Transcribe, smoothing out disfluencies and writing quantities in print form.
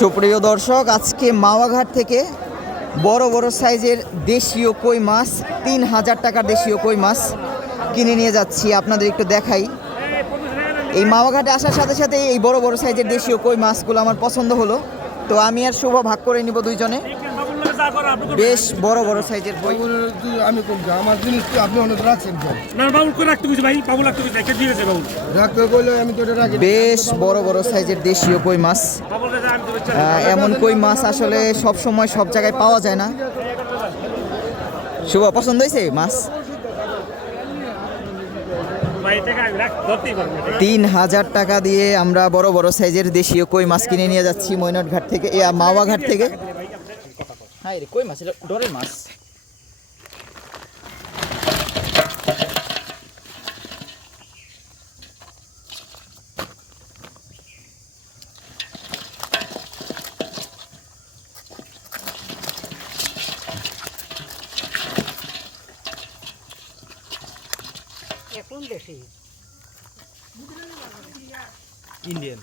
সুপ্রিয় দর্শক, আজকে মাওয়াঘাট থেকে বড় বড় সাইজের দেশীয় কই মাছ ৩,০০০ টাকার দেশীয় কই মাছ কিনে নিয়ে যাচ্ছি। আপনাদের একটু দেখাই। এই মাওয়াঘাটে আসার সাথে সাথে এই বড় বড় সাইজের দেশীয় কই মাছগুলো আমার পছন্দ হলো, তো আমি আর শুভ ভাগ করে নিব দুইজনে। বেশ বড় বড় সাইজের কই। আমি আমার জিনিস তো আপনি অনেক রাখছেন না বাবুল করে রাখতে বুঝি ভাই, বাবুল রাখতে বুঝি কে দিয়েছে বাবুল রাখতে বলে আমি তো এটা রাখি। বেশ বড় বড় সাইজের দেশীয় কই মাছ। বাবুল দাদা আমি তো বেচা এমন কই মাছ আসলে সব সময় সব জায়গায় পাওয়া যায় না। শুভ পছন্দ হয়েছে মাছ? ভাই টাকা রাখ ধরতেই পারবো ৩,০০০ টাকা দিয়ে আমরা বড় বড় সাইজের দেশীয় কই মাছ কিনে নিয়ে যাচ্ছি মৈনট ঘাট থেকে, মাওয়া ঘাট থেকে। হ্যাঁ রে, কই মাছ, এটা ডরের মাছ। ইন্ডিয়ান